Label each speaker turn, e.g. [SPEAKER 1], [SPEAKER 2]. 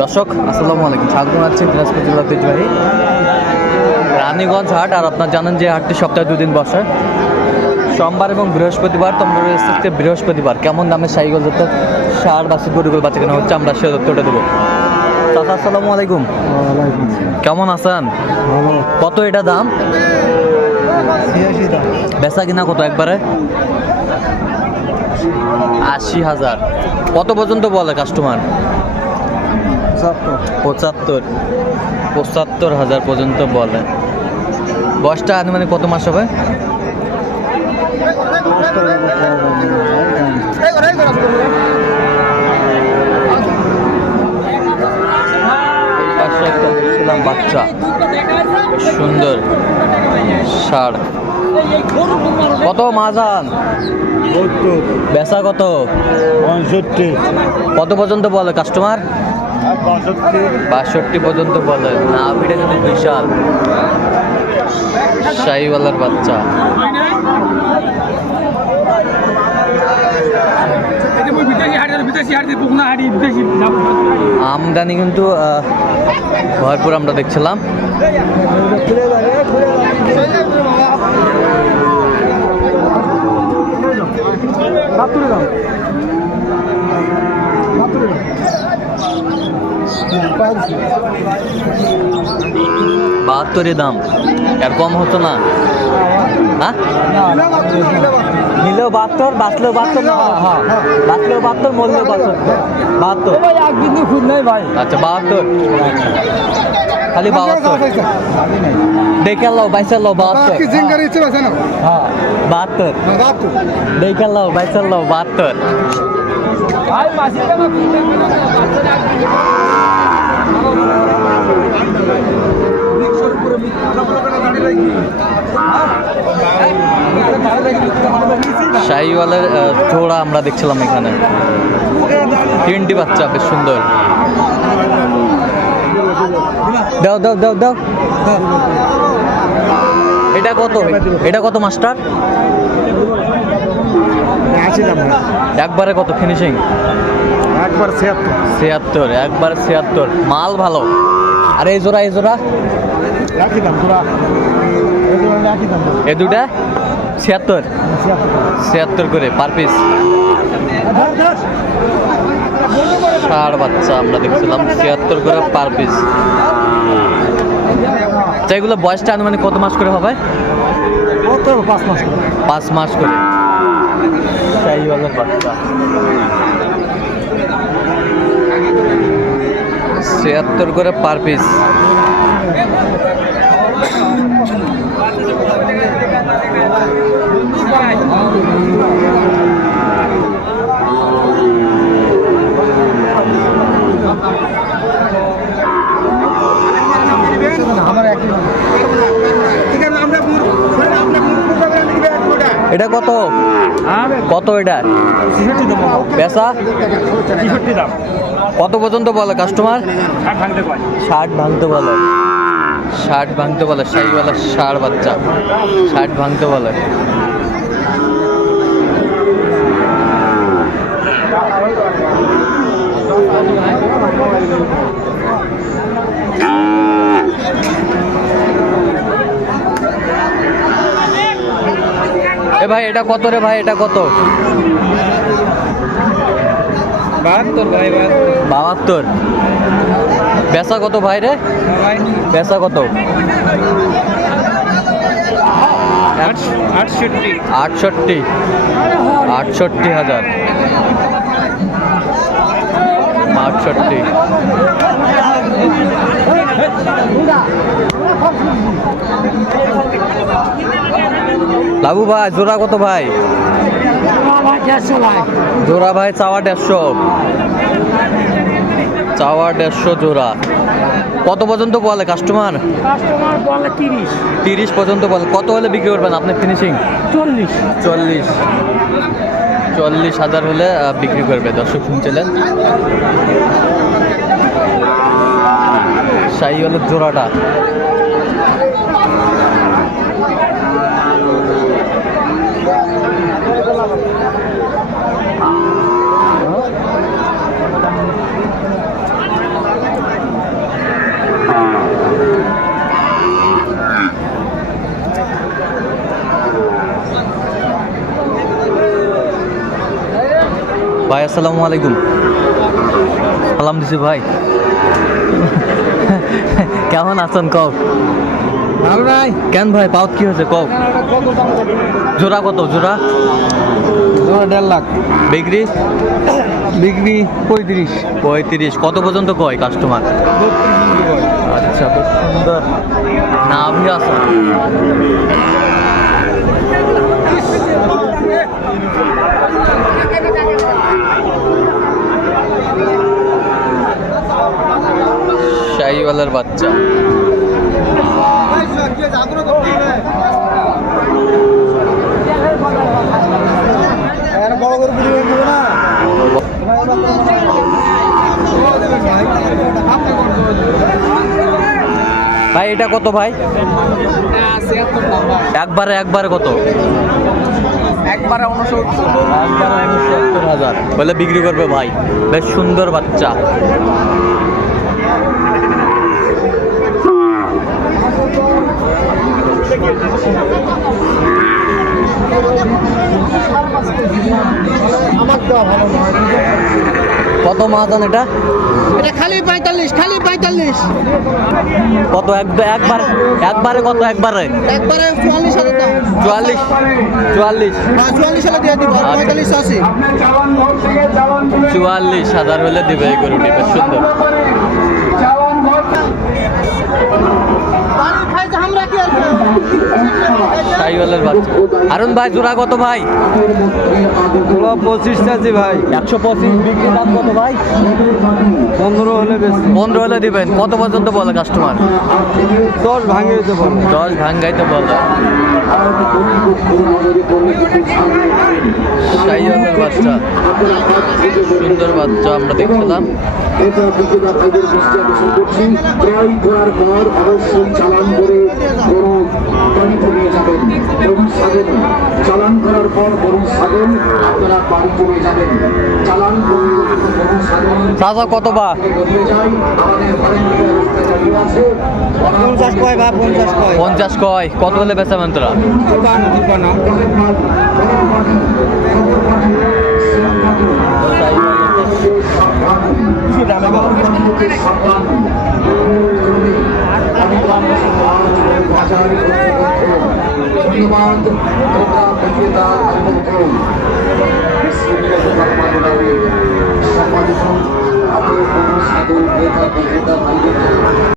[SPEAKER 1] দর্শক আসসালামু আলাইকুম। স্বাগত জানাচ্ছি দিনাজপুর জেলার ঐতিহ্যবাহী রানীগঞ্জ হাট। আর আপনার জানেন যে হাটটি সপ্তাহে দুদিন বসে। সোমবার এবং বৃহস্পতিবার তোমরা রয়েছে বৃহস্পতিবার। কেমন দামে সাইকেল যত সার বাসি গরুগুলো বাচ্চা কেনা হচ্ছে আমরা সে তথ্যটা দেবো। চাচা আসসালামু আলাইকুম। কেমন আছেন? কত এটা দাম। বেচা কিনা কত একবারে? আশি হাজার। কত পর্যন্ত বলে কাস্টমার? পঁচাত্তর। পঁচাত্তর। হাজার পর্যন্ত বলে। বয়সটা আনুমানিক কত মাস হবে? দেখছিলাম বাচ্চা। সুন্দর ষাড়। কত মাজান বেচা কত?
[SPEAKER 2] পঁয়ষট্টি।
[SPEAKER 1] কত পর্যন্ত বলে কাস্টমার
[SPEAKER 2] বাষট্টি
[SPEAKER 1] পর্যন্ত বলে। না ভিড়ে কিন্তু বিশাল। শাহিওয়ালার বাচ্চা। আমদানি কিন্তু ভরপুর আমরা দেখছিলাম। বাহাত্তরের দাম। এর কম হতো না। হ্যাঁ? নিলেও বাহাত্তর বাঁচলেও বাহাত্তর না হ্যাঁ। বাঁচলেও বাহাত্তর মরলেও বাহাত্তর। বাহাত্তর।
[SPEAKER 2] খুব নেই ভাই।
[SPEAKER 1] আচ্ছা বাহাত্তর। খালি বাহাত্তর। দেখে লো বাইসে লো বাহাত্তর। হ্যাঁ বাহাত্তর। দেখে লো বাইসে লো বাহাত্তর। শাহিওয়ালের জোড়া আমরা দেখছিলাম এখানে। তিনটি বাচ্চা বেশ সুন্দর। দাও দাও দাও দাও। এটা কত? এটা কত মাস্টার? একবারে কত ফিনিশিং
[SPEAKER 2] একবার ছিয়াত্তর।
[SPEAKER 1] ছিয়াত্তর একবার ছিয়াত্তর। মাল ভালো। আর এই জোড়া এই জোড়া?
[SPEAKER 2] একই দাম তোরা
[SPEAKER 1] এ দুটা? ছিয়াত্তর।
[SPEAKER 2] ছিয়াত্তর
[SPEAKER 1] করে পার পিস ষাড় বাচ্চা আমরা দেখছিলাম ছিয়াত্তর করে পার পিস আচ্ছা এগুলো বয়সটা আনুমানিক কত মাস করে হবে?
[SPEAKER 2] পাঁচ মাস করে।
[SPEAKER 1] পাঁচ মাস করে বাচ্চা। ছিয়াত্তর করে পার পিস এটা কত? কত এটা? পেশা কত পর্যন্ত বলে কাস্টমার
[SPEAKER 2] ষাট ভাঙতে
[SPEAKER 1] বলে। ষাট ভাঙতে বলে শাহিওয়ালা ষাট বাচ্চা। ষাট ভাঙতে বলে। ভাই এটা কত রে ভাই? এটা কত?
[SPEAKER 2] বাহাত্তর
[SPEAKER 1] বেচা কত ভাই রে? বেচা কত?
[SPEAKER 2] আটষট্টি।
[SPEAKER 1] আটষট্টি হাজার। আটষট্টি। লাবু ভাই, জোড়া কত ভাই? জোড়া ভাই, চাওয়া দেড়শো। চাওয়া দেড়শো জোড়া। কত পর্যন্ত বলে কাস্টমার
[SPEAKER 2] তিরিশ
[SPEAKER 1] পর্যন্ত বলে। কত হলে বিক্রি করবেন আপনি ফিনিশিং
[SPEAKER 2] চল্লিশ।
[SPEAKER 1] চল্লিশ চল্লিশ হাজার হলে বিক্রি করবে দর্শক শুনছিলেন। শাহি হলের জোড়াটা। ভাই আসসালামু আলাইকুম। সালাম দিছি ভাই। কেমন আছেন কও?
[SPEAKER 2] ভালো নাই
[SPEAKER 1] কেন ভাই পাওত কি হয়েছে কও? জোড়া কত জোড়া?
[SPEAKER 2] জোড়া দেড় লাখ।
[SPEAKER 1] বিক্রি?
[SPEAKER 2] বিক্রি পঁয়ত্রিশ।
[SPEAKER 1] পঁয়ত্রিশ। কত পর্যন্ত কয় কাস্টমার আচ্ছা খুব সুন্দর। নাভি আছে শাহিওয়ালার বাচ্চা। ভাই এটা কত ভাই? একবারে একবারে কত?
[SPEAKER 2] একবারে
[SPEAKER 1] একবারে উনসত্তর হাজার। বলে বিক্রি করবে ভাই। বেশ সুন্দর বাচ্চা। মাহাজান এটা?
[SPEAKER 2] এটা খালি পঁয়তাল্লিশ খালি পঁয়তাল্লিশ।
[SPEAKER 1] কত? এক একবার একবারে কত? একবারে?
[SPEAKER 2] একবারে চুয়াল্লিশ হাজার দাম
[SPEAKER 1] চুয়াল্লিশ চুয়াল্লিশ।
[SPEAKER 2] চুয়াল্লিশ হলে দিয়ে দিব
[SPEAKER 1] আচ্ছা।
[SPEAKER 2] পঁয়তাল্লিশ আশি।
[SPEAKER 1] চুয়াল্লিশ হাজার হলে দিবে এই গরুটি বেশ সুন্দর। আরুন ভাই জোড়া কত ভাই?
[SPEAKER 2] ষোলো পঁচিশ চাচ্ছি ভাই।
[SPEAKER 1] একশো পঁচিশ বিক্রি দাম কত ভাই?
[SPEAKER 2] পনেরো হলে বেশি।
[SPEAKER 1] পনেরো হলে দিবেন। কত পর্যন্ত বলে কাস্টমার
[SPEAKER 2] দশ ভাঙে দিতে পারব
[SPEAKER 1] দশ ভাঙ্গাইতে বলে। সাইওয়ালের বাচ্চা। সুন্দর বাচ্চা আমরা দেখছিলাম।
[SPEAKER 3] এটা দৃষ্টি আকর্ষণ করছি। ক্রয় করার পর অবশ্যই চালান করে নিয়ে যাবেন। চালান করার পর গরু ছাগল আপনারা বাড়িতে নিয়ে যাবেন। চালান গরু ছাগল
[SPEAKER 1] কত বা
[SPEAKER 2] পঞ্চাশ কয় বা পঞ্চাশ কয়?
[SPEAKER 1] পঞ্চাশ কয়। কত হলে বেচাবেন তোরা?
[SPEAKER 2] দোকান
[SPEAKER 3] ধন্যবাদ তোমরা এবং বোন সম্মানিত আপনি কোনো সাধু ক্রেতা বিক্রেতা